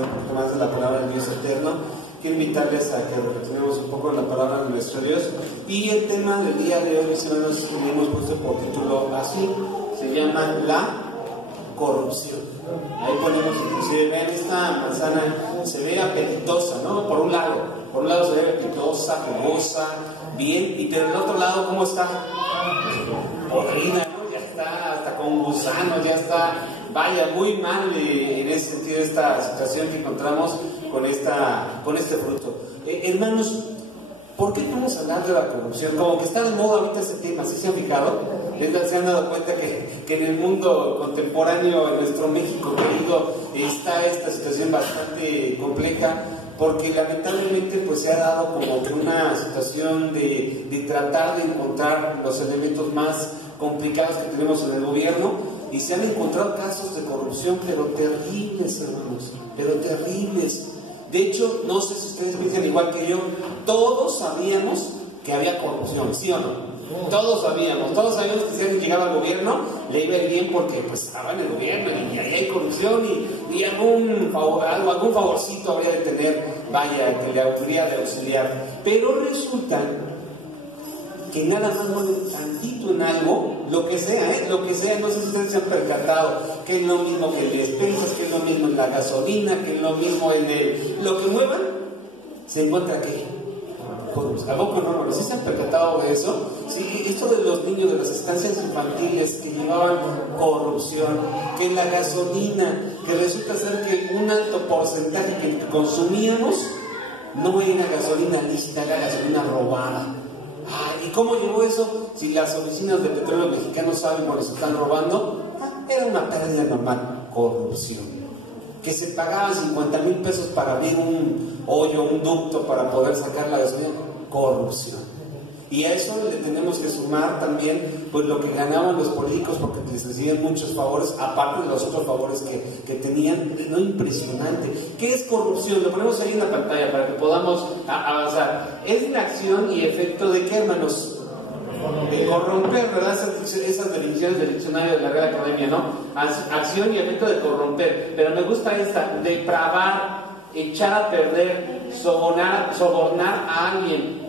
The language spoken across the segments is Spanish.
estudiar un poco más de la palabra del Dios eterno. Quiero invitarles a que reflexionemos un poco en la palabra de nuestro Dios. Y el tema del día de hoy, mis hermanos, hemos puesto por título así, se llama la corrupción. Ahí ponemos, inclusive, vean esta manzana, se ve apetitosa, ¿no? Por un lado se ve apetitosa, jugosa, bien, y pero del otro lado, ¿cómo está? Podrida, ¿no? Ya está hasta con gusanos, ya está, vaya, muy mal en ese sentido esta situación que encontramos con este fruto. Hermanos, ¿por qué vamos a hablar de la corrupción? Como que está de moda ahorita ese tema, ¿sí se han fijado? Se han dado cuenta que en el mundo contemporáneo, en nuestro México querido, está esta situación bastante compleja, porque lamentablemente pues se ha dado como que una situación de tratar de encontrar los elementos más complicados que tenemos en el gobierno, y se han encontrado casos de corrupción, pero terribles, hermanos, pero terribles. De hecho, no sé si ustedes piensan igual que yo, todos sabíamos que había corrupción, ¿sí o no? Todos sabíamos que si alguien llegaba al gobierno le iba bien porque pues estaba en el gobierno y ahí hay corrupción y algún favorcito habría de tener, vaya, que le habría de auxiliar. Pero resulta que nada más mueven tantito en algo, lo que sea, no sé si ustedes se han percatado, que es lo mismo que en despensas, que es lo mismo en la gasolina, que es lo mismo en lo que muevan, se encuentra que ¿a poco no? ¿Sí se han percatado de eso? Sí, esto de los niños de las estancias infantiles que llevaban corrupción, que la gasolina, que resulta ser que un alto porcentaje que consumíamos no era gasolina lista, era gasolina robada. ¿Y cómo llegó eso? Si las oficinas de petróleo mexicanos saben cuando se están robando, era una pérdida normal, corrupción. Que se pagaban 50,000 pesos para abrir un hoyo, un ducto para poder sacar la gasolina, corrupción. Y a eso le tenemos que sumar también pues lo que ganaban los políticos, porque les recibían muchos favores, aparte de los otros favores que tenían. No, impresionante. ¿Qué es corrupción? Lo ponemos ahí en la pantalla para que podamos avanzar. Es la acción y efecto de qué, hermanos? De corromper, ¿verdad? Esas definiciones del diccionario de la Real Academia, ¿no? Acción y efecto de corromper. Pero me gusta esta: depravar, echar a perder, sobornar a alguien,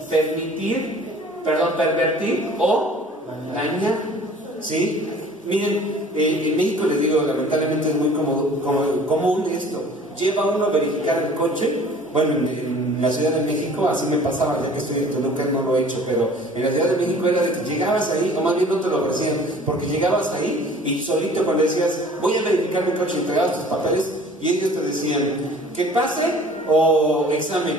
pervertir o dañar. ¿Sí? Miren, en México, les digo, lamentablemente es muy común esto. Lleva uno a verificar el coche. Bueno, en la Ciudad de México así me pasaba, ya que estoy en Toluca no lo he hecho, pero en la Ciudad de México era de que llegabas ahí, o más bien no te lo ofrecían, porque llegabas ahí y solito cuando decías, voy a verificar mi coche, y entregabas tus papeles, y ellos te decían, ¿que pase o examen?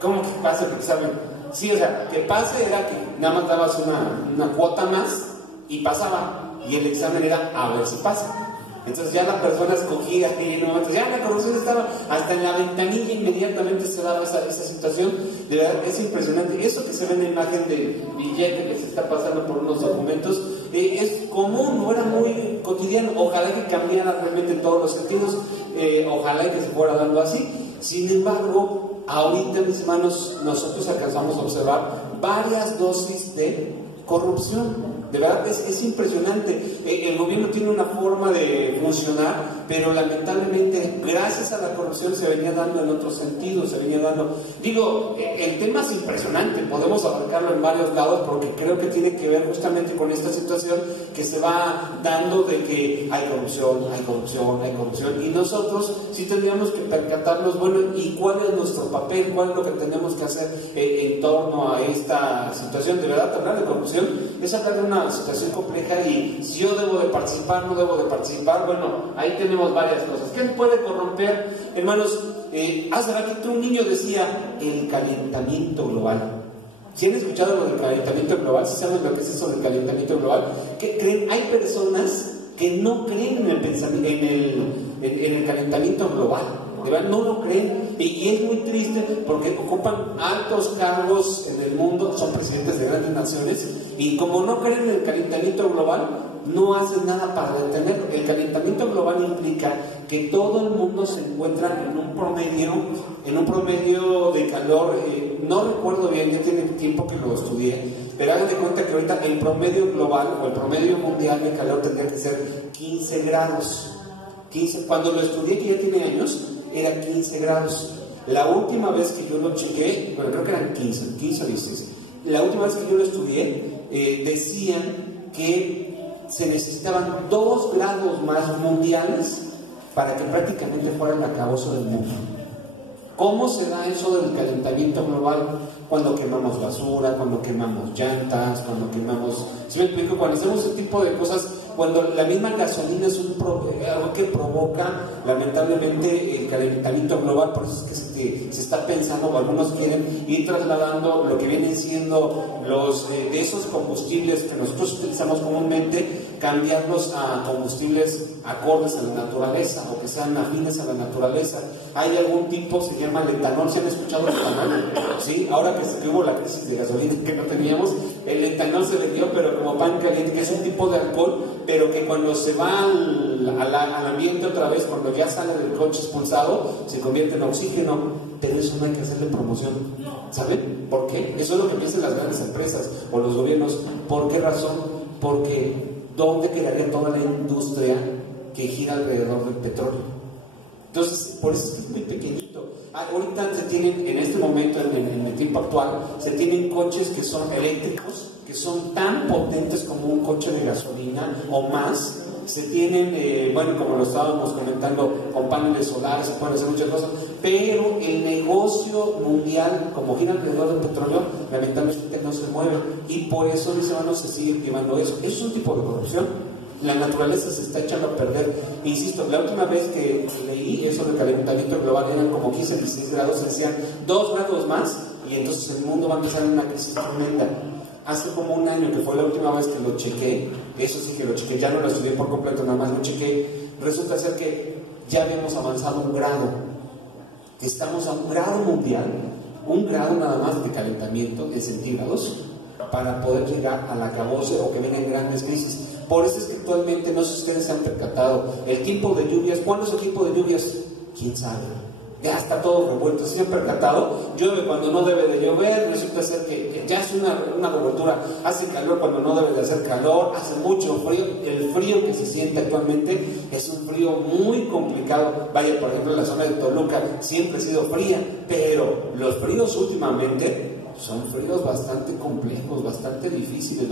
¿Cómo que pase o examen? Sí, o sea, que pase era que nada más dabas una cuota más y pasaba, y el examen era a ver si pasa. Entonces ya la persona escogía y en un momento ya la corrupción estaba hasta en la ventanilla, inmediatamente se daba esa situación. De verdad es impresionante. Eso que se ve en la imagen del billete que se está pasando por unos documentos es común, no era muy cotidiano. Ojalá que cambiara realmente en todos los sentidos, ojalá que se fuera dando así. Sin embargo, ahorita, mis hermanos, nosotros alcanzamos a observar varias dosis de corrupción. De verdad es impresionante. El gobierno tiene una forma de funcionar, pero lamentablemente gracias a la corrupción se venía dando en otros sentidos, Digo, el tema es impresionante, podemos abarcarlo en varios lados, porque creo que tiene que ver justamente con esta situación que se va dando de que hay corrupción, y nosotros sí tendríamos que percatarnos, bueno, ¿y cuál es nuestro papel? ¿Cuál es lo que tenemos que hacer en torno a esta situación? De verdad, hablar de corrupción es hablar de una situación compleja, y si yo debo de participar, no debo de participar. Bueno, ahí tenemos varias cosas. ¿Qué puede corromper, hermanos? Hace ratito un niño decía el calentamiento global. ¿Sí han escuchado lo del calentamiento global? ¿Sí saben lo que es eso del calentamiento global? ¿Qué creen? Hay personas que no creen en el pensamiento, en el calentamiento global. De verdad, no lo creen, y es muy triste porque ocupan altos cargos en el mundo, son presidentes de grandes naciones, y como no creen en el calentamiento global, no hacen nada para detenerlo. El calentamiento global implica que todo el mundo se encuentra en un promedio de calor, no recuerdo bien, ya tiene tiempo que lo estudié, pero hagan de cuenta que ahorita el promedio global o el promedio mundial de calor tendría que ser 15 grados. 15, cuando lo estudié, que ya tiene años, era 15 grados. La última vez que yo lo chequé, bueno, creo que eran 15 o 16. La última vez que yo lo estudié, decían que se necesitaban 2 grados más mundiales para que prácticamente fuera el acabose del mundo. ¿Cómo se da eso del calentamiento global? Cuando quemamos basura, cuando quemamos llantas, cuando quemamos... ¿Sí me explico? Cuando hacemos ese tipo de cosas, cuando la misma gasolina es algo que provoca lamentablemente el calentamiento global. Por eso es que se está pensando, o algunos quieren ir trasladando lo que vienen siendo de esos combustibles que nosotros utilizamos comúnmente, cambiarlos a combustibles acordes a la naturaleza o que sean afines a la naturaleza. Hay algún tipo, se llama el etanol. ¿Se han escuchado el etanol? ¿Sí? Ahora que hubo la crisis de gasolina que no teníamos, el etanol se vendió pero como pan caliente, que es un tipo de alcohol, pero que cuando se va al ambiente otra vez, cuando ya sale del coche expulsado, se convierte en oxígeno. Pero eso no hay que hacerle promoción. ¿Saben por qué? Eso es lo que piensan las grandes empresas o los gobiernos. ¿Por qué razón? Porque ¿dónde quedaría toda la industria que gira alrededor del petróleo? Entonces, por eso es muy pequeñito. Ahorita se tienen, en este momento, en el tiempo actual, se tienen coches que son eléctricos, que son tan potentes como un coche de gasolina o más. Se tienen, bueno, como lo estábamos comentando, con paneles solares, se pueden hacer muchas cosas, pero el negocio mundial, como gira alrededor del petróleo, lamentablemente no se mueve, y por eso, mis hermanos, se sigue llevando eso. Eso es un tipo de corrupción. La naturaleza se está echando a perder. Insisto, la última vez que leí eso del calentamiento global eran como 15, 16 grados, decían 2 grados más, y entonces el mundo va a empezar en una crisis tremenda. Hace como un año, que fue la última vez que lo chequé, eso sí que lo chequé, ya no lo estudié por completo, nada más lo chequé, resulta ser que ya habíamos avanzado 1 grado. Estamos a 1 grado mundial, 1 grado nada más de calentamiento en centígrados, para poder llegar al acabose o que vengan grandes crisis. Por eso es que actualmente, no sé si ustedes se han percatado, el tiempo de lluvias, ¿cuándo es el tiempo de lluvias? ¿Quién sabe? Ya está todo revuelto. ¿Se han percatado? Llueve cuando no debe de llover, resulta ser que ya es una cobertura. Hace calor cuando no debe de hacer calor, hace mucho frío. El frío que se siente actualmente es un frío muy complicado. Vaya, por ejemplo, la zona de Toluca siempre ha sido fría, pero los fríos últimamente son fríos bastante complejos, bastante difíciles,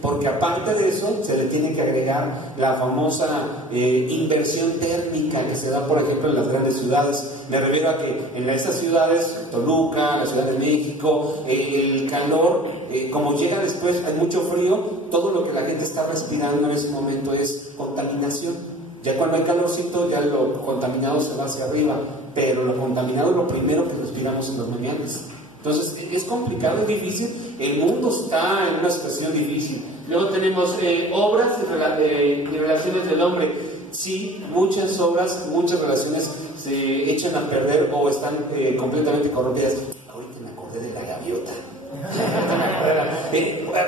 porque aparte de eso se le tiene que agregar la famosa inversión térmica que se da, por ejemplo, en las grandes ciudades. Me refiero a que en estas ciudades, Toluca, la Ciudad de México, el calor, como llega después, hay mucho frío, todo lo que la gente está respirando en ese momento es contaminación. Ya cuando hay calorcito, ya lo contaminado se va hacia arriba, pero lo contaminado es lo primero que respiramos en las mañanas. Entonces es complicado, es difícil, el mundo está en una situación difícil. Luego tenemos obras y relaciones del hombre. Sí, muchas obras, muchas relaciones se echan a perder o están completamente corrompidas. Ahorita me acordé de la gaviota.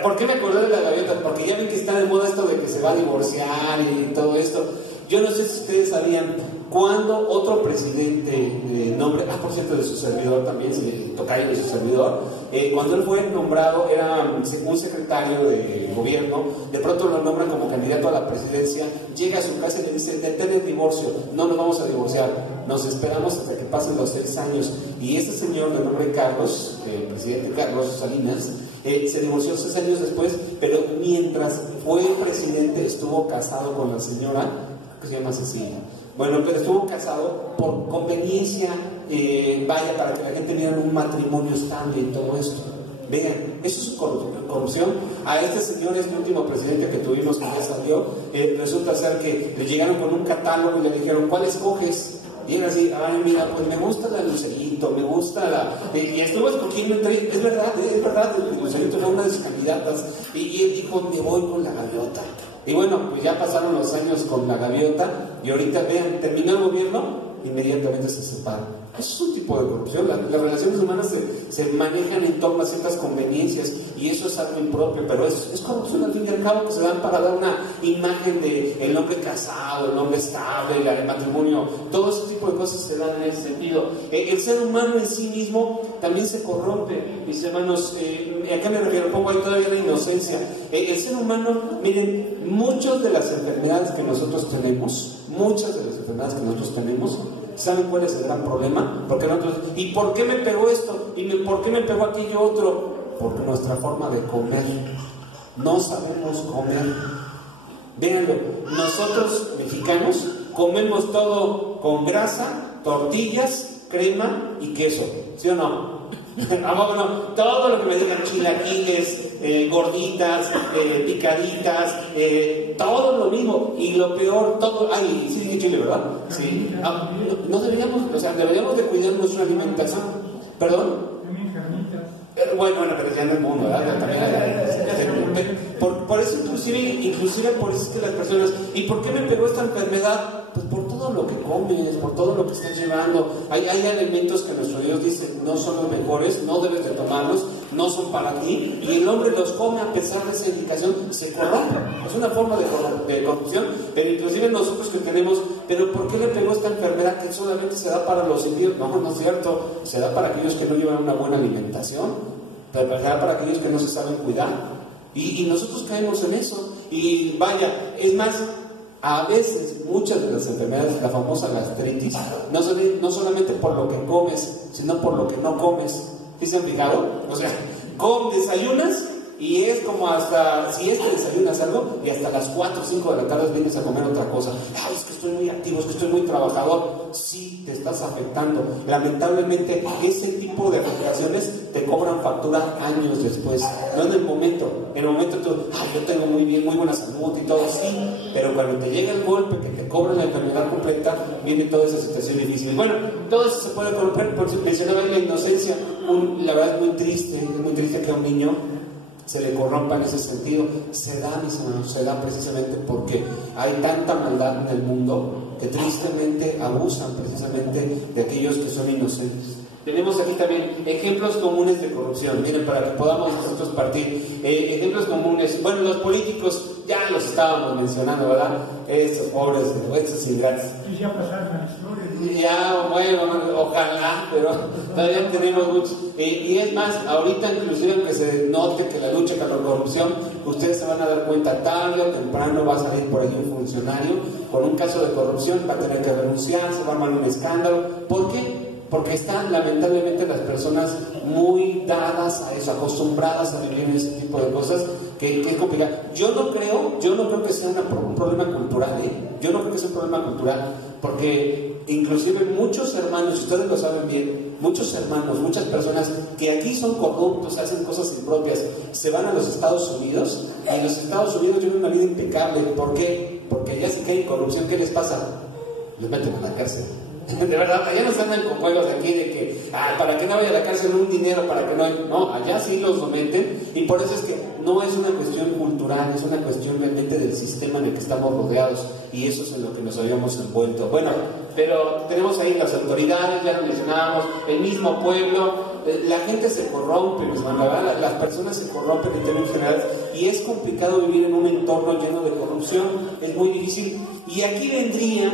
¿Por qué me acordé de la gaviota? Porque ya ven que está de moda esto de que se va a divorciar y todo esto. Yo no sé si ustedes sabían cuando otro presidente de nombre, por cierto, de su servidor también, tocayo de su servidor, cuando él fue nombrado, era un secretario de gobierno, de pronto lo nombran como candidato a la presidencia, llega a su casa y le dice: detén el divorcio, no nos vamos a divorciar, nos esperamos hasta que pasen los 6 años. Y este señor de nombre Carlos, el presidente Carlos Salinas, se divorció 6 años después, pero mientras fue presidente estuvo casado con la señora que se llama Cecilia. Bueno, pero estuvo casado por conveniencia, vaya, para que la gente viera un matrimonio estable y todo esto. Vean, eso es corrupción. A este señor, este último presidente que tuvimos, que ya salió, resulta ser que le llegaron con un catálogo y le dijeron: ¿cuál escoges? Y era así: ay, mira, pues me gusta la Lucerito, me gusta la... Y estuvo escogiendo entre... Es verdad, Lucerito fue una de sus candidatas. Y él dijo: me voy con la gaviota. Y bueno, pues ya pasaron los años con la gaviota y ahorita, vean, terminó el gobierno, inmediatamente se separan. Eso es un tipo de corrupción. Las relaciones humanas se manejan en torno a ciertas conveniencias y eso es algo impropio, pero es corrupción al fin y al cabo, que se dan para dar una imagen de el hombre casado, el hombre estable, el matrimonio. Todo ese tipo de cosas se dan en ese sentido. El ser humano en sí mismo también se corrompe, mis hermanos. ¿A qué me refiero? Pongo ahí todavía la inocencia. El ser humano, miren, muchas de las enfermedades que nosotros tenemos, muchas de las enfermedades que nosotros tenemos, ¿saben cuál es el gran problema? Porque nosotros, ¿y por qué me pegó esto? ¿Y por qué me pegó aquello otro? Porque nuestra forma de comer, no sabemos comer. Véanlo, nosotros mexicanos comemos todo con grasa, tortillas, crema y queso, ¿sí o no? No, todo lo que me digan, chilaquiles, gorditas, picaditas, todo lo mismo. Y lo peor, todo, ay, sí dije chile, ¿verdad? Sí. No deberíamos, o sea, deberíamos de cuidar nuestra alimentación. ¿Perdón? Bueno, pero ya no es mundo, ¿verdad? También por eso inclusive por eso es que las personas, ¿y por qué me pegó esta enfermedad? Pues por todo lo que comes, por todo lo que estás llevando. Hay alimentos que nuestro Dios dice no son los mejores, no debes de tomarlos, no son para ti, y el hombre los come a pesar de esa indicación, se corrompe. Es una forma de corrupción, pero inclusive nosotros que tenemos, pero ¿por qué le pegó esta enfermedad que solamente se da para los indios? No es cierto, se da para aquellos que no llevan una buena alimentación, pero se da para aquellos que no se saben cuidar. Y nosotros caemos en eso. Y vaya, es más, a veces muchas de las enfermedades, la famosa gastritis, no solamente por lo que comes, sino por lo que no comes. ¿Sí se han fijado? O sea, desayunas y es como hasta, si es que desayunas algo, y hasta las 4 o 5 de la tarde vienes a comer otra cosa. Ay, es que estoy muy activo, es que estoy muy trabajador. Sí, te estás afectando. Lamentablemente, ese tipo de afectaciones te cobran factura años después, no en el momento. En el momento tú, yo tengo muy buena salud y todo, sí, pero cuando te llega el golpe que te cobra la enfermedad completa, viene toda esa situación difícil. Bueno, todo eso se puede corromper, por eso mencionaba la inocencia. La verdad es muy triste que a un niño se le corrompa en ese sentido. Se da, mis hermanos, se da precisamente porque hay tanta maldad en el mundo que tristemente abusan precisamente de aquellos que son inocentes. Tenemos aquí también ejemplos comunes de corrupción. Miren, para que podamos nosotros partir, ejemplos comunes. Bueno, los políticos ya los estábamos mencionando, ¿verdad? Estos pobres, estos ingratos. Y ya pasaron la historia. Ya, bueno, ojalá, pero todavía tenemos muchos. Y es más, ahorita inclusive aunque se note que la lucha contra la corrupción, ustedes se van a dar cuenta, tarde o temprano va a salir por ahí un funcionario con un caso de corrupción, va a tener que renunciar, se va a armar un escándalo. ¿Por qué? Porque están lamentablemente las personas muy dadas a eso, acostumbradas a vivir en ese tipo de cosas, que es complicado. Yo no creo que sea un problema cultural, Yo no creo que sea un problema cultural, porque inclusive muchos hermanos, ustedes lo saben bien, muchos hermanos, muchas personas que aquí son corruptos, hacen cosas impropias, se van a los Estados Unidos, y en los Estados Unidos llevan una vida impecable. ¿Por qué? Porque allá sí que hay corrupción. ¿Qué les pasa? Les meten a la cárcel. De verdad, allá no se andan con juegos de aquí de que, para que no vaya a la cárcel un dinero, para que no, allá sí los someten, y por eso es que no es una cuestión cultural, es una cuestión realmente del sistema en el que estamos rodeados, y eso es en lo que nos habíamos envuelto. Bueno, pero tenemos ahí las autoridades, ya lo mencionábamos, el mismo pueblo, la gente se corrompe, las personas se corrompen en términos generales, y es complicado vivir en un entorno lleno de corrupción, es muy difícil, y aquí vendría.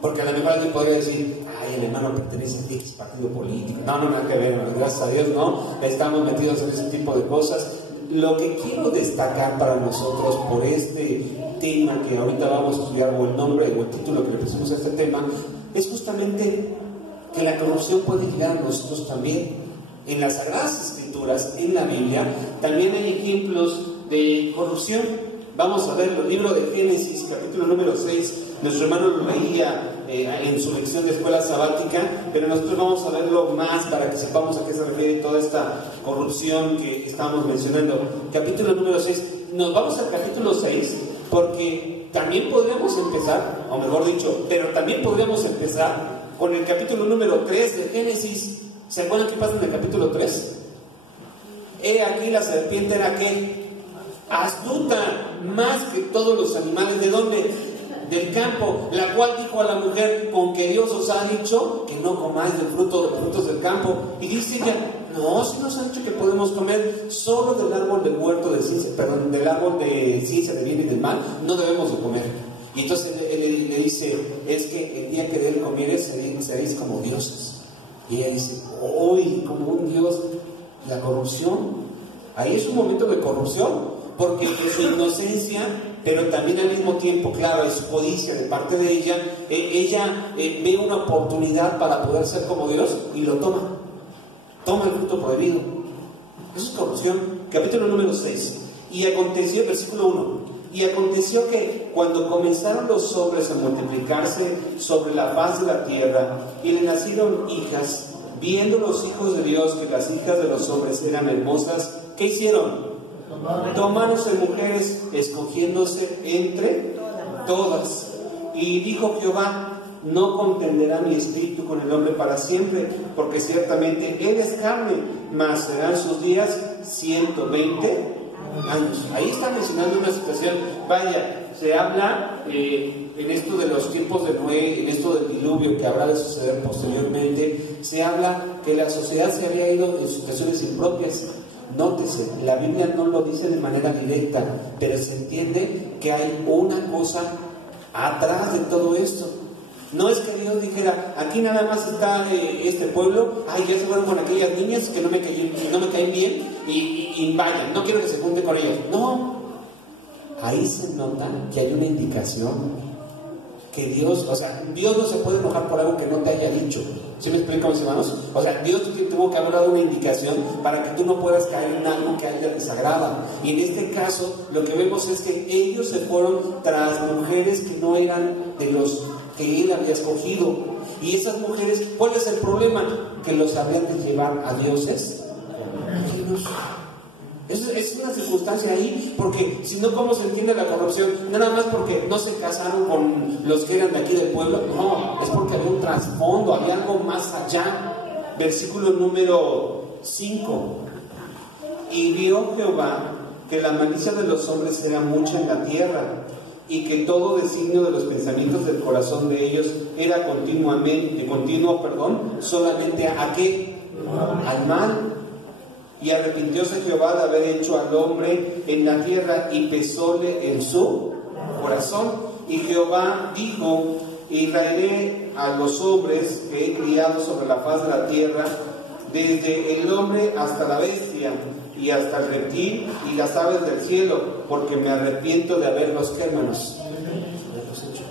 Porque a lo mejor alguien podría decir, el hermano pertenece a X partido político. No, nada que ver, gracias a Dios, no. Estamos metidos en ese tipo de cosas. Lo que quiero destacar para nosotros por este tema que ahorita vamos a estudiar, o el nombre, o el título que le pusimos a este tema, es justamente que la corrupción puede llegar a nosotros también. En las Sagradas Escrituras, en la Biblia, también hay ejemplos de corrupción. Vamos a ver el libro de Génesis, capítulo número 6. Nuestro hermano lo leía en su lección de escuela sabática, pero nosotros vamos a verlo más para que sepamos a qué se refiere toda esta corrupción que estamos mencionando. Capítulo número 6. Nos vamos al capítulo 6 porque también podríamos empezar, o mejor dicho, pero también podríamos empezar con el capítulo número 3 de Génesis. ¿Se acuerdan qué pasa en el capítulo 3? He aquí la serpiente era ¿qué? Astuta más que todos los animales. ¿De dónde? Del campo, la cual dijo a la mujer, con que Dios os ha dicho que no comáis del fruto de los frutos del campo. Y dice ella, no, si nos ha dicho que podemos comer solo del árbol del huerto de ciencia, del árbol de ciencia del bien y del mal, no debemos de comer. Y entonces él le dice, es que el día que de él comieres seréis como dioses. Y ella dice, uy, como un dios. La corrupción, ahí es un momento de corrupción, porque en su inocencia pero también al mismo tiempo, claro, es codicia de parte de ella. Ella ve una oportunidad para poder ser como Dios y lo toma. Toma el fruto prohibido. Eso es corrupción. Capítulo número 6. Y aconteció, versículo 1. Y aconteció que cuando comenzaron los hombres a multiplicarse sobre la faz de la tierra, y le nacieron hijas, viendo los hijos de Dios que las hijas de los hombres eran hermosas, ¿qué hicieron? Tomáronse mujeres, escogiéndose entre todas. Y dijo Jehová: no contenderá mi espíritu con el hombre para siempre, porque ciertamente él es carne, mas serán sus días 120 años. Ahí está mencionando una situación. Vaya, se habla en esto de los tiempos de Noé, en esto del diluvio que habrá de suceder posteriormente. Se habla que la sociedad se había ido en situaciones impropias. Nótese, la Biblia no lo dice de manera directa, pero se entiende que hay una cosa atrás de todo esto. No es que Dios dijera: aquí nada más está este pueblo, ay, ya se fueron con aquellas niñas que no me caen bien y vayan, no quiero que se junte con ellos. No, ahí se nota que hay una indicación que Dios, o sea, Dios no se puede enojar por algo que no te haya dicho. ¿Sí me explico, mis hermanos? O sea, Dios tuvo que haber dado una indicación para que tú no puedas caer en algo que a ella desagrada. Y en este caso, lo que vemos es que ellos se fueron tras mujeres que no eran de los que él había escogido. Y esas mujeres, ¿cuál es el problema? Que los habían de llevar a dioses ajenos. Es una circunstancia ahí, porque si no, ¿cómo se entiende la corrupción? Nada más porque no se casaron con los que eran de aquí del pueblo. No, es porque había un trasfondo, había algo más allá. Versículo número 5. Y vio Jehová que la malicia de los hombres era mucha en la tierra, y que todo designio de los pensamientos del corazón de ellos era continuo, solamente ¿a qué? Al mal. Y arrepintióse Jehová de haber hecho al hombre en la tierra, y pesóle en su corazón. Y Jehová dijo: y traeré a los hombres que he criado sobre la faz de la tierra, desde el hombre hasta la bestia, y hasta el reptil y las aves del cielo, porque me arrepiento de haberlos, hermanos, hecho.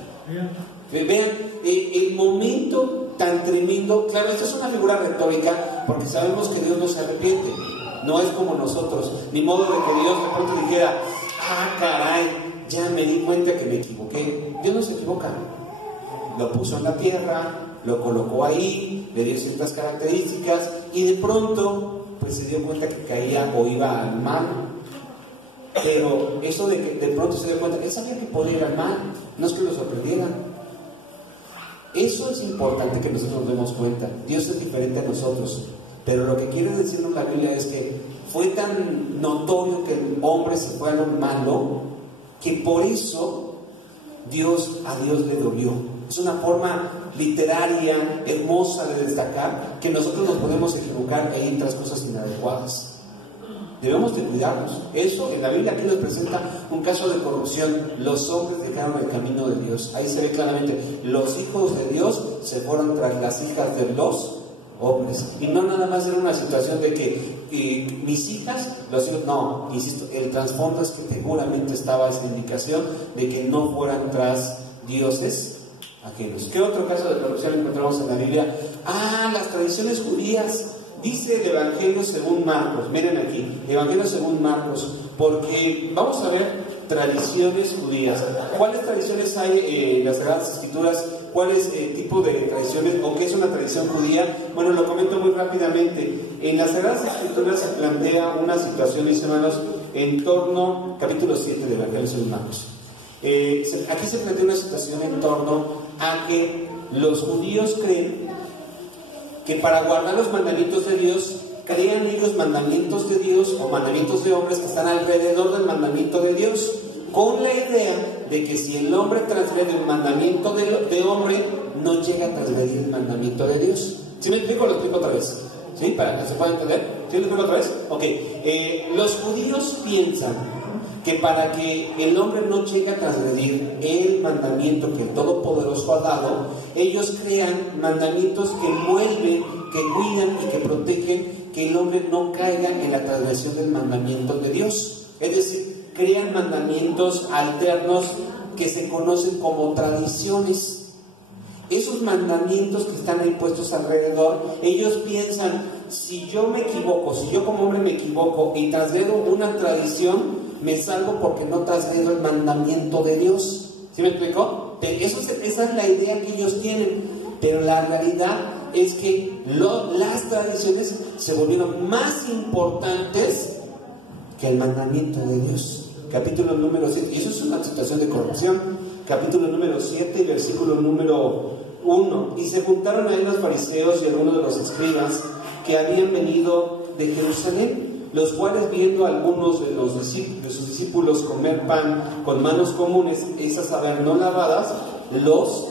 Vean el momento tan tremendo. Claro, esta es una figura retórica, porque sabemos que Dios no se arrepiente. No es como nosotros, ni modo de que Dios de pronto dijera: ah, caray, ya me di cuenta que me equivoqué. Dios no se equivoca. Lo puso en la tierra, lo colocó ahí, le dio ciertas características, y de pronto pues se dio cuenta que caía o iba al mal. Pero eso de que de pronto se dio cuenta, él sabía que podía ir al mal, no es que lo sorprendiera. Eso es importante que nosotros nos demos cuenta. Dios es diferente a nosotros. Pero lo que quiere decirnos la Biblia es que fue tan notorio que el hombre se fue a lo malo, que por eso a Dios le dolió. Es una forma literaria, hermosa de destacar que nosotros nos podemos equivocar e ir tras cosas inadecuadas. Debemos de cuidarnos. Eso en la Biblia aquí nos presenta un caso de corrupción. Los hombres dejaron el camino de Dios. Ahí se ve claramente, los hijos de Dios se fueron tras las hijas de los hombres. Y no nada más era una situación de que mis hijas, los hijos, no, insisto, el trasfondo es que seguramente estaba esa indicación de que no fueran tras dioses ajenos. ¿Qué otro caso de corrupción encontramos en la Biblia? Las tradiciones judías. Dice el Evangelio según Marcos. Miren aquí, Evangelio según Marcos, porque vamos a ver tradiciones judías. ¿Cuáles tradiciones hay en las Sagradas Escrituras? ¿Cuál es el tipo de tradiciones o qué es una tradición judía? Bueno, lo comento muy rápidamente. En las Sagradas Escrituras se plantea una situación, mis hermanos, en torno, capítulo 7 del Evangelio según Marcos. Aquí se plantea una situación en torno a que los judíos creen que para guardar los mandamientos de Dios, crean ellos mandamientos de Dios o mandamientos de hombres que están alrededor del mandamiento de Dios, con la idea de que si el hombre transgrede un mandamiento de hombre, no llega a transgredir el mandamiento de Dios. ¿Sí me explico? Lo explico otra vez, ¿sí? Para que se pueda entender. ¿Sí lo explico otra vez? Ok. Los judíos piensan que para que el hombre no llegue a transgredir el mandamiento que el Todopoderoso ha dado, ellos crean mandamientos que envuelven, que cuidan y que protegen que el hombre no caiga en la transgresión del mandamiento de Dios. Es decir, crean mandamientos alternos que se conocen como tradiciones. Esos mandamientos que están ahí puestos alrededor, ellos piensan, si yo me equivoco, si yo como hombre me equivoco y trasgredo una tradición, me salvo porque no trasgredo el mandamiento de Dios. ¿Sí me explico? Esa es la idea que ellos tienen, pero la realidad es que las tradiciones se volvieron más importantes que el mandamiento de Dios. Capítulo número 7, y eso es una situación de corrupción. Capítulo número 7 y versículo número 1. Y se juntaron ahí los fariseos y algunos de los escribas que habían venido de Jerusalén, los cuales, viendo a algunos de sus discípulos comer pan con manos comunes, esas saber no lavadas, los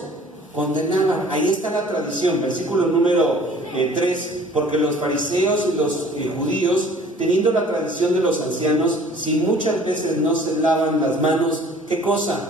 condenaban. Ahí está la tradición, versículo número 3, porque los fariseos y los judíos, teniendo la tradición de los ancianos, si muchas veces no se lavan las manos, ¿qué cosa?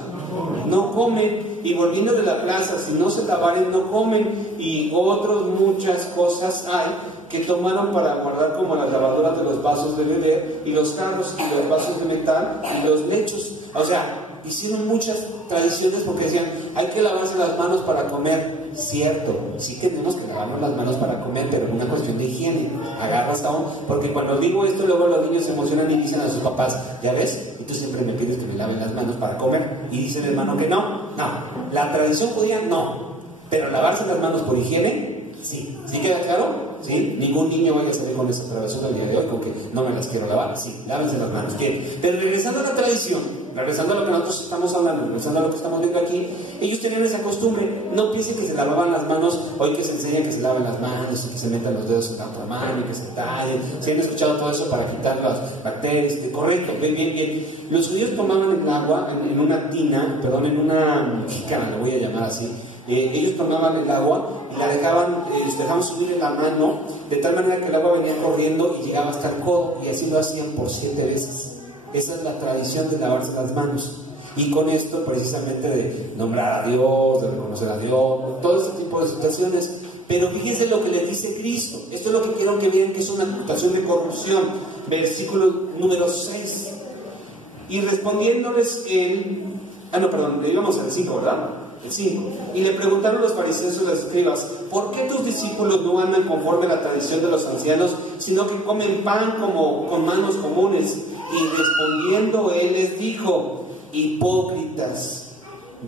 No comen. Y volviendo de la plaza, si no se lavaren, no comen. Y otras muchas cosas hay que tomaron para guardar, como las lavadoras de los vasos de beber, y los jarros, y los vasos de metal, y los lechos. O sea, hicieron muchas tradiciones porque decían, hay que lavarse las manos para comer. Cierto, sí tenemos que lavarnos las manos para comer, pero es una cuestión de higiene. Agarras aún, porque cuando digo esto, luego los niños se emocionan y dicen a sus papás, ¿ya ves? Y tú siempre me pides que me laven las manos para comer. Y dice el hermano que no. La tradición judía no, pero lavarse las manos por higiene, sí. ¿Sí queda claro? ¿Sí? Ningún niño vaya a salir con esa travesura el día de hoy, con que no me las quiero lavar. Sí, lávense las manos. ¿Quién? Pero regresando a la tradición, regresando a lo que nosotros estamos hablando, regresando a lo que estamos viendo aquí, ellos tenían esa costumbre. No piensen que se lavaban las manos, hoy que se enseña que se laven las manos y que se metan los dedos en la otra mano y que se tallen. ¿Se han escuchado todo eso para quitar las bacterias? Correcto, bien. Los judíos tomaban el agua en una tina, en una jícara, lo voy a llamar así. Ellos tomaban el agua y la les dejaban subir en la mano, de tal manera que el agua venía corriendo y llegaba hasta el codo, y así lo hacían por 7 veces. Esa es la tradición de lavarse las manos. Y con esto, precisamente, de nombrar a Dios, de reconocer a Dios, todo ese tipo de situaciones. Pero fíjense lo que les dice Cristo. Esto es lo que quiero que vean, que es una situación de corrupción. Versículo número 6. Y respondiéndoles él, le íbamos al 5, ¿verdad? El 5. Y le preguntaron los fariseos y los escribas, ¿por qué tus discípulos no andan conforme a la tradición de los ancianos, sino que comen pan con manos comunes? Y respondiendo él les dijo, hipócritas,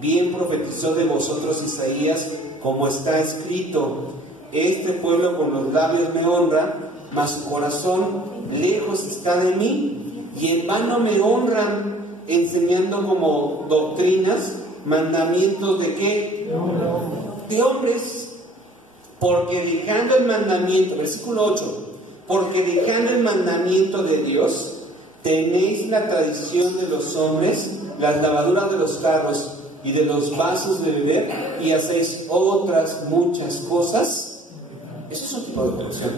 bien profetizó de vosotros Isaías, como está escrito, este pueblo con los labios me honra, mas su corazón lejos está de mí, y en vano me honran, enseñando como doctrinas mandamientos de ¿qué? De hombres. Porque dejando el mandamiento, versículo 8, porque dejando el mandamiento de Dios, tenéis la tradición de los hombres, las lavaduras de los jarros y de los vasos de beber, y hacéis otras muchas cosas. Eso es un tipo de corrupción.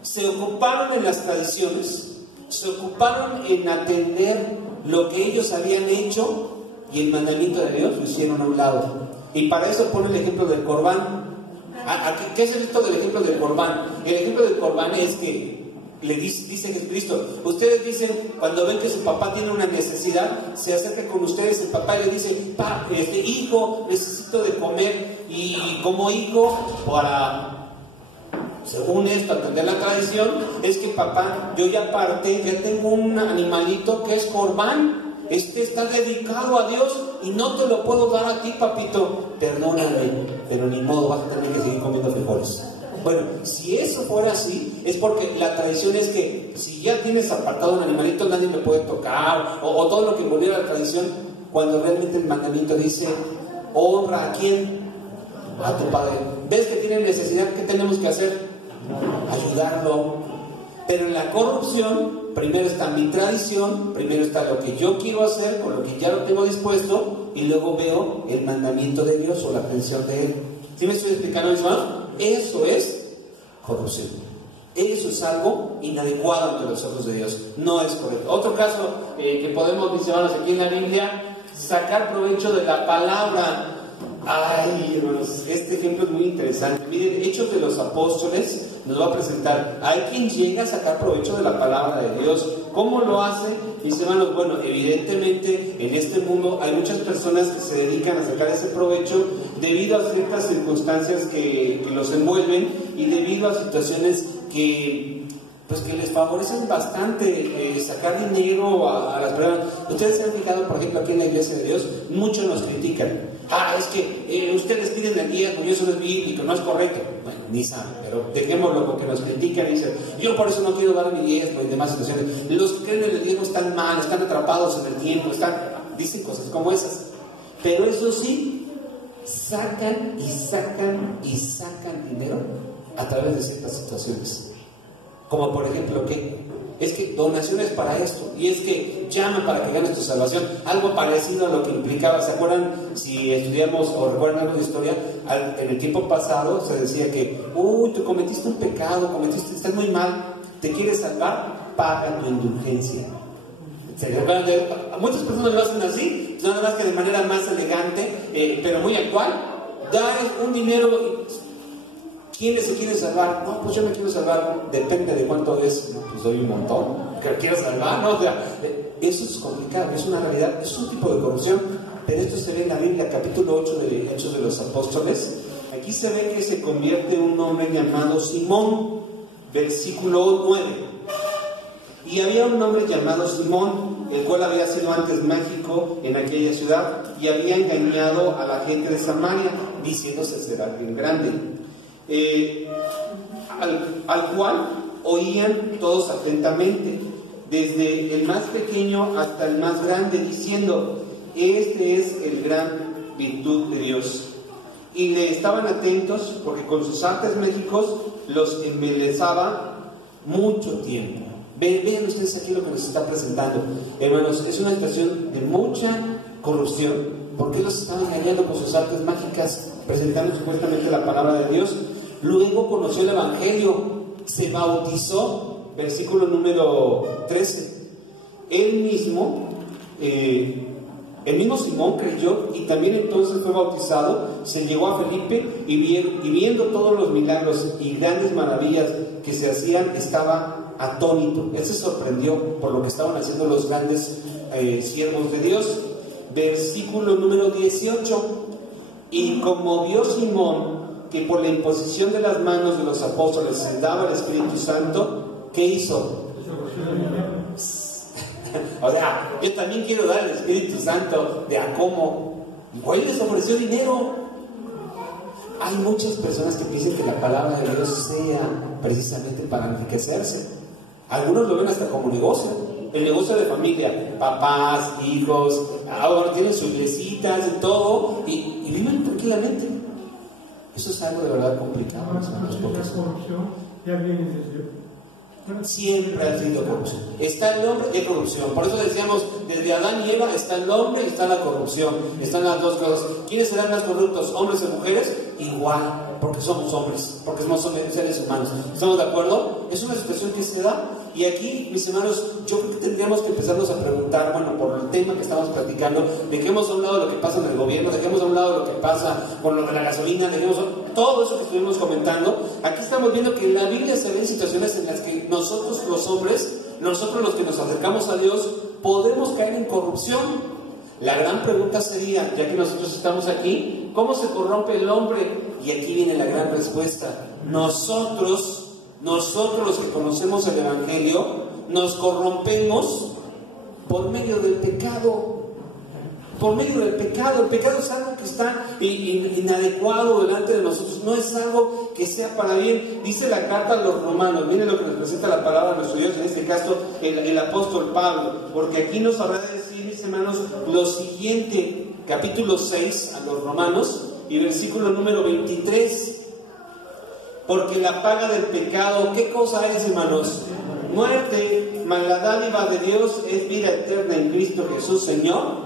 Se ocuparon en las tradiciones, se ocuparon en atender lo que ellos habían hecho, y el mandamiento de Dios lo hicieron a un lado. Y para eso pone el ejemplo del Corbán. ¿Qué es esto del ejemplo del Corbán? El ejemplo del Corbán es que le dice Jesucristo, ustedes dicen, cuando ven que su papá tiene una necesidad, se acerca con ustedes el papá y le dice, hijo, necesito de comer. Y como hijo, según esto, atender la tradición, es que papá, yo ya tengo un animalito que es Corbán. Está dedicado a Dios y no te lo puedo dar a ti, papito. Perdóname, pero ni modo, vas a tener que seguir comiendo frijoles. Bueno, si eso fuera así, es porque la tradición es que si ya tienes apartado un animalito, nadie le puede tocar, o todo lo que envolviera la tradición, cuando realmente el mandamiento dice, honra a quién, a tu padre. ¿Ves que tiene necesidad? ¿Qué tenemos que hacer? Ayudarlo. Pero en la corrupción, primero está mi tradición, primero está lo que yo quiero hacer, con lo que ya lo tengo dispuesto, y luego veo el mandamiento de Dios o la atención de Él. ¿Sí me estoy explicando, mis hermanos? Eso es corrupción. Eso es algo inadecuado ante los ojos de Dios. No es correcto. Otro caso que podemos, mis hermanos, aquí en la Biblia, sacar provecho de la palabra. Ay, hermanos, este ejemplo es muy interesante. Miren, Hechos de los Apóstoles nos va a presentar. Hay quien llega a sacar provecho de la palabra de Dios. ¿Cómo lo hace? Mis hermanos, bueno, evidentemente en este mundo hay muchas personas que se dedican a sacar ese provecho debido a ciertas circunstancias que los envuelven y debido a situaciones que les favorecen bastante sacar dinero a las personas. Ustedes se han fijado, por ejemplo, aquí en la Iglesia de Dios, muchos nos critican. Es que ustedes piden el diezmo y eso no es bíblico, no es correcto. Bueno, ni saben, pero dejémoslo porque nos critican y dicen, yo por eso no quiero dar mi diezmo y demás situaciones. Los que creen en el diezmo están mal, están atrapados en el tiempo, dicen cosas como esas. Pero eso sí, sacan dinero a través de ciertas situaciones. Como por ejemplo, ¿qué? Es que donaciones para esto, y es que llaman para que ganes tu salvación. Algo parecido a lo que implicaba, ¿se acuerdan? Si estudiamos o recuerdan algo de historia, en el tiempo pasado se decía que, tú cometiste un pecado, estás muy mal, te quieres salvar, paga tu indulgencia. Muchas personas lo hacen así, nada más que de manera más elegante, pero muy actual. Da un dinero. ¿Quién se quiere salvar? No, pues yo me quiero salvar, depende de cuánto es, pues doy un montón, que quiero salvar, ¿no? O sea, eso es complicado, es una realidad, es un tipo de corrupción, pero esto se ve en la Biblia, capítulo 8 de Hechos de los Apóstoles. Aquí se ve que se convierte un hombre llamado Simón, versículo 9. Y había un hombre llamado Simón, el cual había sido antes mágico en aquella ciudad y había engañado a la gente de Samaria, diciéndose ser alguien grande. Al cual oían todos atentamente, desde el más pequeño hasta el más grande, diciendo, este es el gran virtud de Dios. Y le estaban atentos porque con sus artes mágicos los embelezaba mucho tiempo. Vean ustedes aquí lo que nos está presentando, hermanos. Es una situación de mucha corrupción, porque los estaban engañando con sus artes mágicas, presentando supuestamente la palabra de Dios. Luego conoció el Evangelio, se bautizó, versículo número 13. El mismo Simón creyó y también entonces fue bautizado. Se llegó a Felipe y viendo todos los milagros y grandes maravillas que se hacían, estaba atónito. Él se sorprendió por lo que estaban haciendo los grandes siervos de Dios. Versículo número 18. Y como vio Simón que por la imposición de las manos de los apóstoles se daba el Espíritu Santo, ¿qué hizo? O sea, yo también quiero dar el Espíritu Santo, ¿de a cómo? Igual les ofreció dinero. Hay muchas personas que piensan que la palabra de Dios sea precisamente para enriquecerse. Algunos lo ven hasta como negocio, el negocio de familia, papás, hijos, ahora tienen sus iglesitas y todo, y viven tranquilamente. Eso es algo de verdad complicado. La corrupción ya viene desde Dios. Siempre ha sido corrupción. Está el hombre y hay corrupción. Por eso decíamos, desde Adán y Eva está el hombre y está la corrupción. Están las dos cosas. ¿Quiénes serán más corruptos? ¿Hombres o mujeres? Igual, porque somos hombres, porque somos seres humanos. ¿Estamos de acuerdo? Es una situación que se da. Y aquí, mis hermanos, yo creo que tendríamos que empezarnos a preguntar, bueno, por el tema que estamos platicando, dejemos a un lado lo que pasa en el gobierno, dejemos a un lado lo que pasa con lo de la gasolina, dejemos todo eso que estuvimos comentando. Aquí estamos viendo que en la Biblia se ven situaciones en las que nosotros los hombres, nosotros los que nos acercamos a Dios, podemos caer en corrupción. La gran pregunta sería, ya que nosotros estamos aquí, ¿cómo se corrompe el hombre? Y aquí viene la gran respuesta. Nosotros los que conocemos el Evangelio, nos corrompemos por medio del pecado. Por medio del pecado. El pecado es algo que está inadecuado delante de nosotros. No es algo que sea para bien. Dice la carta a los romanos. Miren lo que nos presenta la palabra de nuestro Dios, en este caso el apóstol Pablo. Porque aquí nos habrá de decir, mis hermanos, lo siguiente. Capítulo 6 a los romanos y versículo número 23. Porque la paga del pecado, ¿qué cosa es, hermanos? Muerte, mas la dádiva de Dios es vida eterna en Cristo Jesús, Señor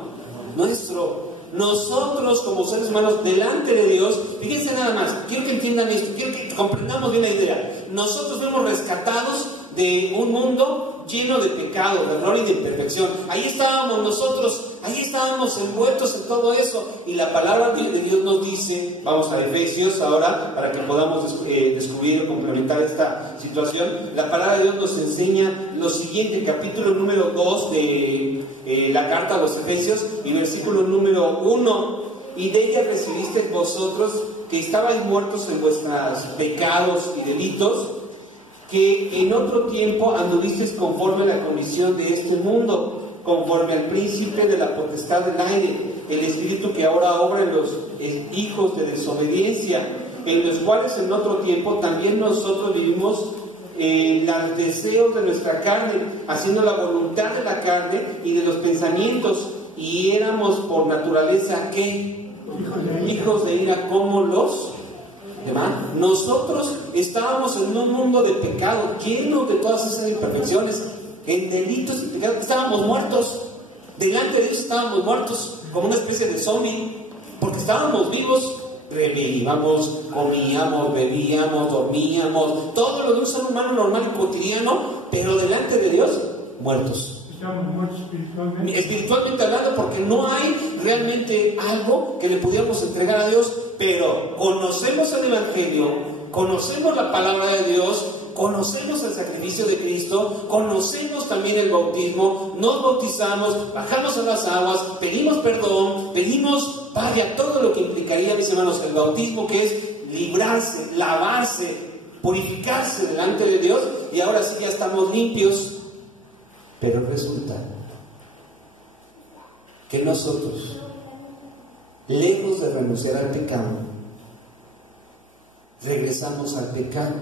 nuestro. Nosotros como seres humanos delante de Dios, fíjense nada más, quiero que entiendan esto, quiero que comprendamos bien la idea. Nosotros fuimos rescatados de un mundo lleno de pecado, de error y de imperfección. Ahí estábamos nosotros, ahí estábamos envueltos en todo eso. Y la palabra de Dios nos dice, vamos a Efesios ahora, para que podamos descubrir o complementar esta situación. La palabra de Dios nos enseña lo siguiente, capítulo número 2 de la carta a los Efesios, y versículo número 1. Y de ella recibisteis vosotros, que estabais muertos en vuestros pecados y delitos, que en otro tiempo anduvisteis conforme a la condición de este mundo, conforme al príncipe de la potestad del aire, el espíritu que ahora obra en los hijos de desobediencia, en los cuales en otro tiempo también nosotros vivimos los deseos de nuestra carne, haciendo la voluntad de la carne y de los pensamientos, y éramos por naturaleza ¿qué? Hijos de ira, como los demás. Nosotros estábamos en un mundo de pecado, llenos de todas esas imperfecciones, en delitos y pecados. Estábamos muertos, delante de Dios estábamos muertos, como una especie de zombie, porque estábamos vivos. Vivíamos, comíamos, bebíamos, dormíamos, todo lo de un ser humano normal y cotidiano, pero delante de Dios, muertos. Estamos muertos espiritualmente. Espiritualmente hablando, porque no hay realmente algo que le pudiéramos entregar a Dios, pero conocemos el Evangelio, conocemos la palabra de Dios, conocemos el sacrificio de Cristo, conocemos también el bautismo, nos bautizamos, bajamos a las aguas, pedimos perdón, pedimos, vaya, todo lo que implicaría, mis hermanos, el bautismo, que es librarse, lavarse, purificarse delante de Dios, y ahora sí ya estamos limpios. Pero resulta que nosotros, lejos de renunciar al pecado, regresamos al pecado.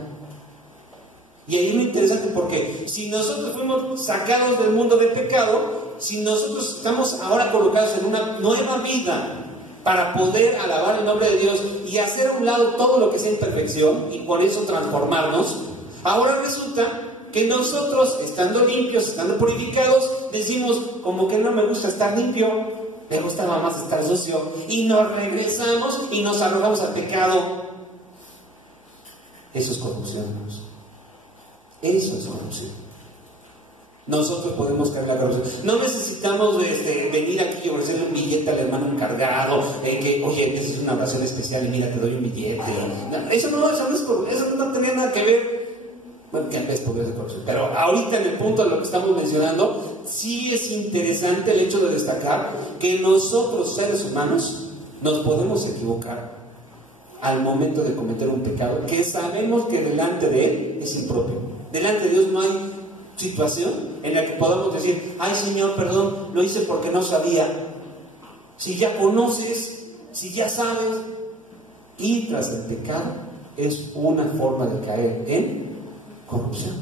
Y ahí es lo interesante, porque si nosotros fuimos sacados del mundo de pecado, si nosotros estamos ahora colocados en una nueva vida para poder alabar el nombre de Dios y hacer a un lado todo lo que sea imperfección y por eso transformarnos, ahora resulta que nosotros, estando limpios, estando purificados, decimos, como que no me gusta estar limpio, me gustaba más estar sucio, y nos regresamos y nos arrojamos al pecado. Eso es corrupción, hermanos. Eso es corrupción. Nosotros podemos caer en la corrupción. No necesitamos venir aquí y ofrecerle un billete al hermano encargado, que, oye, necesito una oración especial y mira, te doy un billete. No, eso no es corrupción, eso no tenía nada que ver. Bueno, que a veces podría ser corrupción, pero ahorita en el punto de lo que estamos mencionando, sí es interesante el hecho de destacar que nosotros, seres humanos, nos podemos equivocar al momento de cometer un pecado, que sabemos que delante de Él es impropio. Delante de Dios no hay situación en la que podamos decir, ay Señor, perdón, lo hice porque no sabía. Si ya conoces, si ya sabes, y tras el pecado es una forma de caer en corrupción.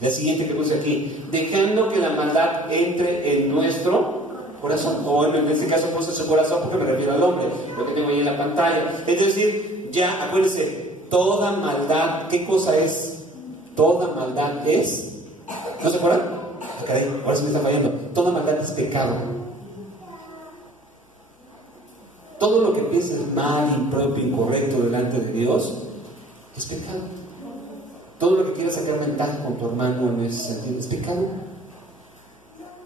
La siguiente que puse aquí, dejando que la maldad entre en nuestro corazón, o en este caso puse su corazón porque me refiero al hombre, lo que tengo ahí en la pantalla. Es decir, ya acuérdense, toda maldad, ¿qué cosa es? Toda maldad es, ¿no se acuerdan? Caray, ahora sí me está fallando. Toda maldad es pecado. Todo lo que pienses mal, impropio, incorrecto delante de Dios es pecado. Todo lo que quieras sacar ventaja con tu hermano en ese sentido es pecado.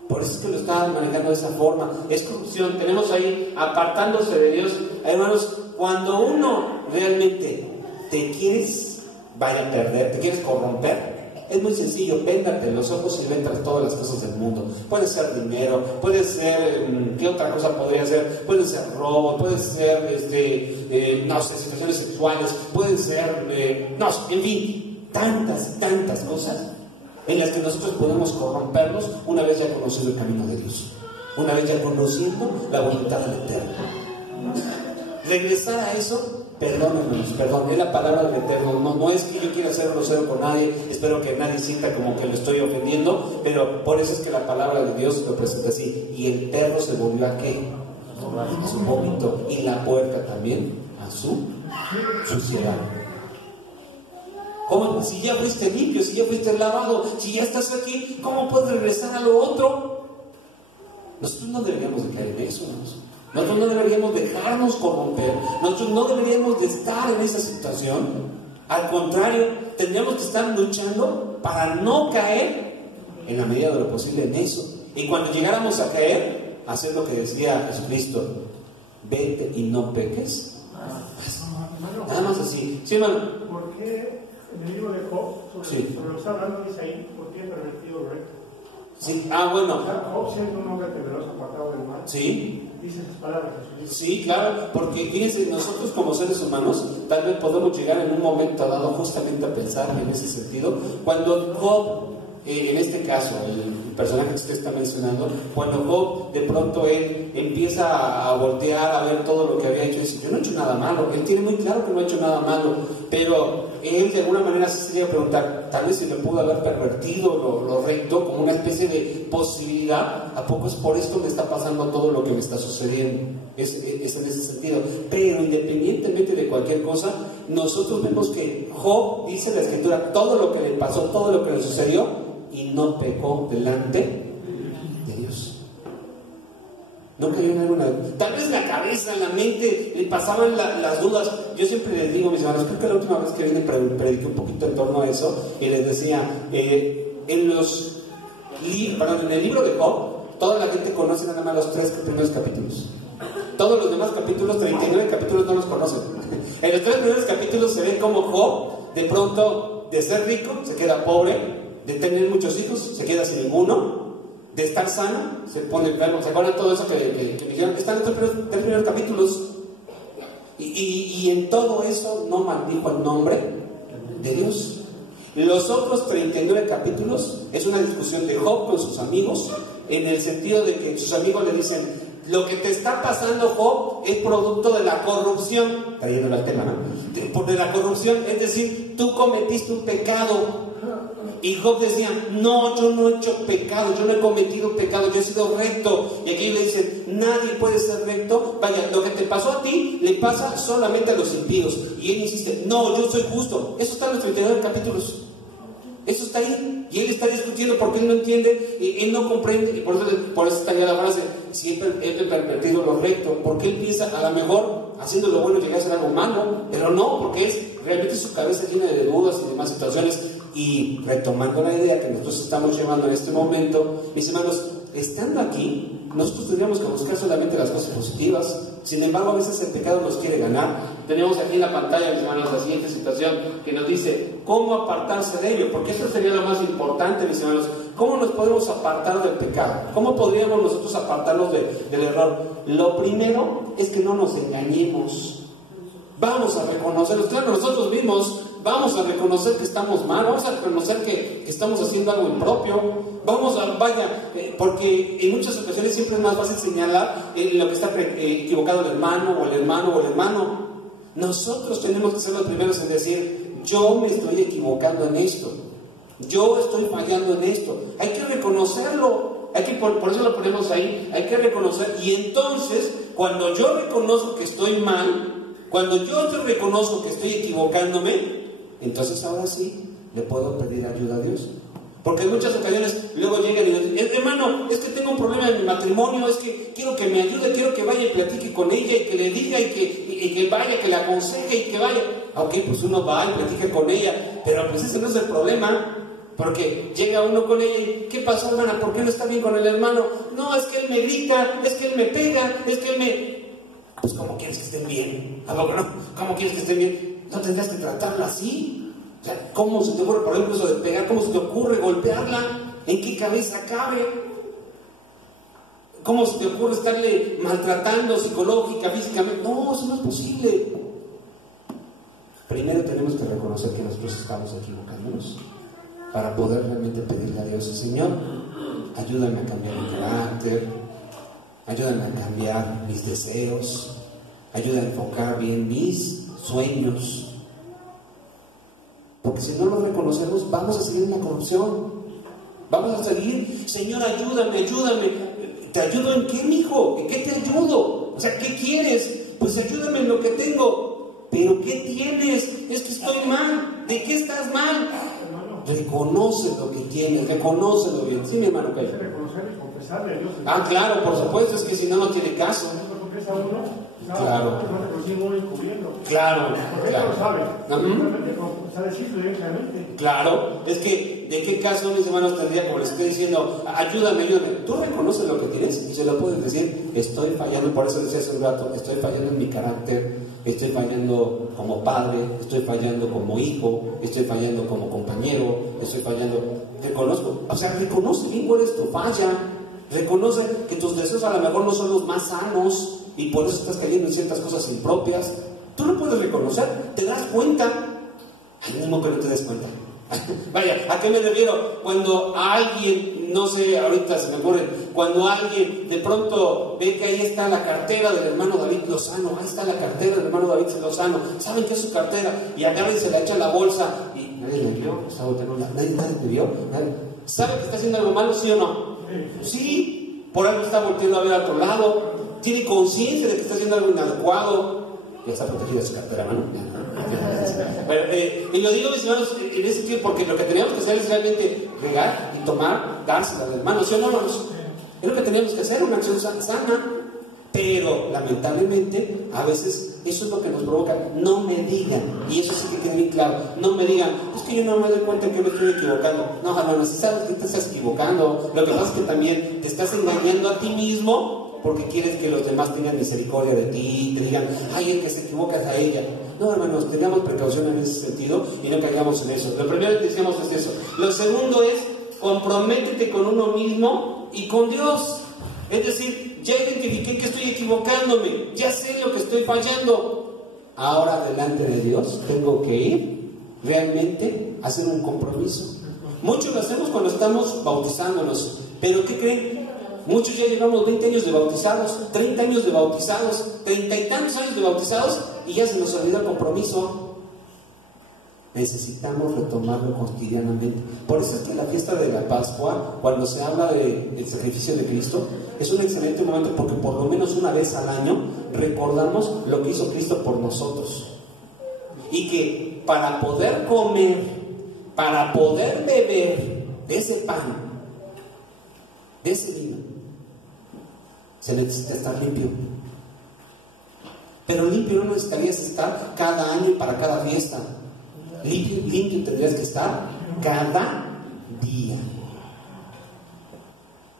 Por eso es que lo estaban manejando de esa forma. Es corrupción. Tenemos ahí apartándose de Dios. Hermanos, cuando uno realmente te quieres a perder, te quieres corromper, es muy sencillo. Véndate los ojos y ventas todas las cosas del mundo. Puede ser dinero, puede ser, ¿qué otra cosa podría ser? Puede ser robo, puede ser, no sé, situaciones sexuales, puede ser, no sé, en fin. Tantas cosas en las que nosotros podemos corrompernos una vez ya conocido el camino de Dios, una vez ya conociendo la voluntad del Eterno. Regresar a eso, perdón, hermanos, perdón, es la palabra del Eterno. No es que yo quiera ser grosero con nadie, espero que nadie sienta como que lo estoy ofendiendo, pero por eso es que la palabra de Dios lo presenta así. Y el perro se volvió a ¿qué? A su vómito, y la puerca también a su suciedad. ¿Cómo? Si ya fuiste limpio, si ya fuiste lavado, si ya estás aquí, ¿cómo puedes regresar a lo otro? Nosotros no deberíamos de caer en eso, hermanos. Nosotros no deberíamos dejarnos corromper. Nosotros no deberíamos de estar en esa situación Al contrario, tendríamos que estar luchando para no caer en la medida de lo posible en eso. Y cuando llegáramos a caer, hacer lo que decía Jesucristo: vete y no peques. Nada más así. Sí, hermano. ¿Por qué en el libro de Job, sobre lo que está hablando, dice ahí, por qué pervertido recto? Sí, bueno. O sea, Job, siendo un hombre temeroso, apartado del mal, sí, dice esas palabras de Jesucristo. Sí, claro, porque fíjense, nosotros como seres humanos tal vez podemos llegar en un momento dado justamente a pensar en ese sentido. Cuando Job, en este caso, el personaje que usted está mencionando, cuando Job de pronto él empieza a voltear a ver todo lo que había hecho, y dice: yo no he hecho nada malo. Él tiene muy claro que no ha hecho nada malo, pero él de alguna manera se llega a preguntar: tal vez se le pudo haber pervertido lo recto como una especie de posibilidad. ¿A poco es por esto que está pasando todo lo que me está sucediendo? Es en ese sentido. Pero independientemente de cualquier cosa, nosotros vemos que Job, dice la Escritura, todo lo que le pasó, todo lo que le sucedió, y no pecó delante de Dios. No cayó en alguna. Tal vez en la cabeza, en la mente, le pasaban las dudas. Yo siempre les digo, mis hermanos, creo que la última vez que vine prediqué un poquito en torno a eso, y les decía, en el libro de Job, toda la gente conoce nada más los 3 primeros capítulos. Todos los demás capítulos, 39 capítulos, no los conocen. En los 3 primeros capítulos se ve como Job, de pronto, de ser rico, se queda pobre, de tener muchos hijos, se queda sin ninguno, de estar sano, se pone enfermo. ¿Se acuerdan todo eso que me dijeron? Están en los 3 primeros capítulos. Y en todo eso no maldijo el nombre de Dios. Los otros 39 capítulos es una discusión de Job con sus amigos, en el sentido de que sus amigos le dicen: lo que te está pasando, Job, es producto de la corrupción. Trayendo el tema, ¿no? De la corrupción, es decir, tú cometiste un pecado. Y Job decía: no, yo no he hecho pecado, yo no he cometido pecado, yo he sido recto. Y aquí le dicen: nadie puede ser recto. Vaya, lo que te pasó a ti le pasa solamente a los impíos. Y él insiste: no, yo soy justo. Eso está en los 39 capítulos. Eso está ahí. Y él está discutiendo porque él no entiende, él no comprende. Y por eso está ahí la frase: siempre he pervertido lo recto. Porque él piensa, a lo mejor haciendo lo bueno llegar a ser algo malo, pero no, porque es realmente su cabeza llena de dudas y demás situaciones. Y retomando la idea que nosotros estamos llevando en este momento, mis hermanos, estando aquí, nosotros tendríamos que buscar solamente las cosas positivas. Sin embargo, a veces el pecado nos quiere ganar. Tenemos aquí en la pantalla, mis hermanos, la siguiente situación que nos dice cómo apartarse de ello, porque eso sería lo más importante, mis hermanos. ¿Cómo nos podemos apartar del pecado? ¿Cómo podríamos nosotros apartarnos del error? Lo primero es que no nos engañemos. Vamos a reconocerlo. Claro, nosotros mismos vamos a reconocer que estamos mal, vamos a reconocer que estamos haciendo algo impropio, porque en muchas ocasiones siempre es más fácil señalar lo que está equivocado el hermano o el hermano. Nosotros tenemos que ser los primeros en decir: yo me estoy equivocando en esto, yo estoy fallando en esto. Hay que reconocerlo, por eso lo ponemos ahí, hay que reconocer. Y entonces, cuando yo reconozco que estoy mal, cuando yo te reconozco que estoy equivocándome, entonces ahora sí le puedo pedir ayuda a Dios. Porque en muchas ocasiones luego llegan y dicen: hermano, es que tengo un problema en mi matrimonio, es que quiero que me ayude, quiero que vaya y platique con ella y que le diga y que vaya, que le aconseje y que vaya. Ok, pues uno va y platica con ella, pero pues ese no es el problema. Porque llega uno con ella y: ¿qué pasó, hermana? ¿Por qué no está bien con el hermano? No, es que él me grita, es que él me pega, es que él me... Pues ¿cómo quieres que estén bien? ¿A poco no? ¿Cómo quieres que estén bien? ¿No tendrías que tratarla así? O sea, ¿cómo se te ocurre, por ejemplo, eso de pegar? ¿Cómo se te ocurre golpearla? ¿En qué cabeza cabe? ¿Cómo se te ocurre estarle maltratando psicológica, físicamente? No, eso no es posible. Primero tenemos que reconocer que nosotros estamos equivocándonos para poder realmente pedirle a Dios: Señor, ayúdame a cambiar mi carácter, ayúdame a cambiar mis deseos, ayúdame a enfocar bien mis sueños. Porque si no lo reconocemos, vamos a seguir en la corrupción. Vamos a seguir: Señor, ayúdame. ¿Te ayudo en qué, mijo? ¿En qué te ayudo? O sea, ¿qué quieres? Pues ayúdame en lo que tengo. ¿Pero qué tienes? Es que estoy mal. ¿De qué estás mal? Reconoce lo que tienes, reconócelo bien. Sí, mi hermano, ¿qué? Reconocer y confesarle a Dios. Claro, por supuesto, es que si no, no tiene caso. ves a uno, claro, no te consigo encubriendo. Claro, porque claro. Él lo sabe. Realmente, o sea, decirlo directamente. Claro, es que, ¿de qué caso, mis hermanos, tendría, como les estoy diciendo, ayúdame? Tú reconoces lo que tienes y se lo puedes decir, estoy fallando, por eso decía hace un rato, estoy fallando en mi carácter, estoy fallando como padre, estoy fallando como hijo, estoy fallando como compañero, estoy fallando, reconozco, o sea, reconoce bien cuál es tu falla, reconoce que tus deseos a lo mejor no son los más sanos y por eso estás cayendo en ciertas cosas impropias. Tú lo puedes reconocer, te das cuenta, al mismo que no te des cuenta. Vaya, ¿a qué me refiero? Cuando alguien, no sé, ahorita se me ocurre, cuando alguien de pronto ve que ahí está la cartera del hermano David Lozano, ahí está la cartera del hermano David Lozano, ¿saben qué es su cartera? Y agarran y se la echa a la bolsa y nadie le vio, nadie le vio, nadie. ¿Sabe que está haciendo algo malo, sí o no? Sí, por algo está volteando a ver a otro lado, tiene conciencia de que está haciendo algo inadecuado, ya está protegida su cartera, ¿no? Y lo digo, mis hermanos, en ese sentido, porque lo que tenemos que hacer es realmente regar y tomar, dársela del hermano, ¿sí o no, hermanos? Es lo que tenemos que hacer, una acción sana. Pero lamentablemente a veces eso es lo que nos provoca. No me digan, y eso sí que quede bien claro, no me digan, es que yo no me doy cuenta que me estoy equivocando. No, hermano, si sabes que te estás equivocando, lo que pasa es que también te estás engañando a ti mismo porque quieres que los demás tengan misericordia de ti, te digan, ay, el que se equivoca es a ella. No, hermanos, tengamos precaución en ese sentido y no caigamos en eso. Lo primero que decíamos es eso. Lo segundo es, comprométete con uno mismo y con Dios. Es decir, ya identifiqué que estoy equivocándome, ya sé lo que estoy fallando. Ahora delante de Dios tengo que ir realmente a hacer un compromiso. Muchos lo hacemos cuando estamos bautizándonos, pero ¿qué creen? Muchos ya llevamos 20 años de bautizados, 30 años de bautizados, 30 y tantos años de bautizados y ya se nos olvidó el compromiso. Necesitamos retomarlo cotidianamente. Por eso es que la fiesta de la Pascua, cuando se habla del sacrificio de Cristo, es un excelente momento porque por lo menos una vez al año recordamos lo que hizo Cristo por nosotros. Y que para poder comer, para poder beber de ese pan, de ese vino, se necesita estar limpio. Pero limpio no necesitarías estar cada año y para cada fiesta. Limpio tendrías que estar cada día.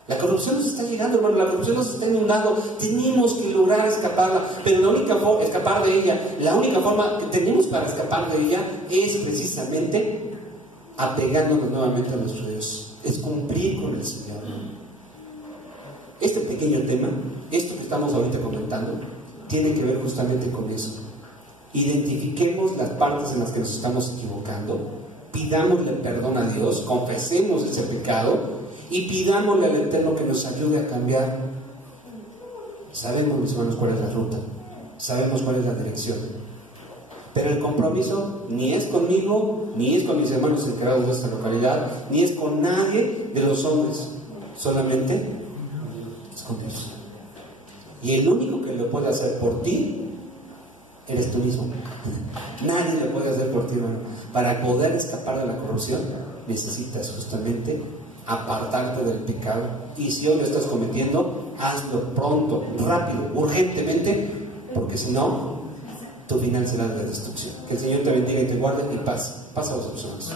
La corrupción nos está llegando, hermano, la corrupción nos está inundando. Tenemos que lograr escaparla, pero la única forma, escapar de ella, la única forma que tenemos para escapar de ella es precisamente apegándonos nuevamente a nuestro Dios, es cumplir con el Señor. Este pequeño tema, esto que estamos ahorita comentando, tiene que ver justamente con eso. Identifiquemos las partes en las que nos estamos equivocando, pidámosle perdón a Dios, confesemos ese pecado y pidámosle al Eterno que nos ayude a cambiar. Sabemos, mis hermanos, cuál es la ruta, sabemos cuál es la dirección, pero el compromiso ni es conmigo, ni es con mis hermanos encargados de esta localidad, ni es con nadie de los hombres, solamente es con Dios. Y el único que lo puede hacer por ti eres tú mismo. Nadie lo puede hacer por ti, hermano. Para poder escapar de la corrupción necesitas justamente apartarte del pecado. Y si hoy lo estás cometiendo, hazlo pronto, rápido, urgentemente, porque si no, tu final será la destrucción. Que el Señor te bendiga y te guarde y paz a las personas.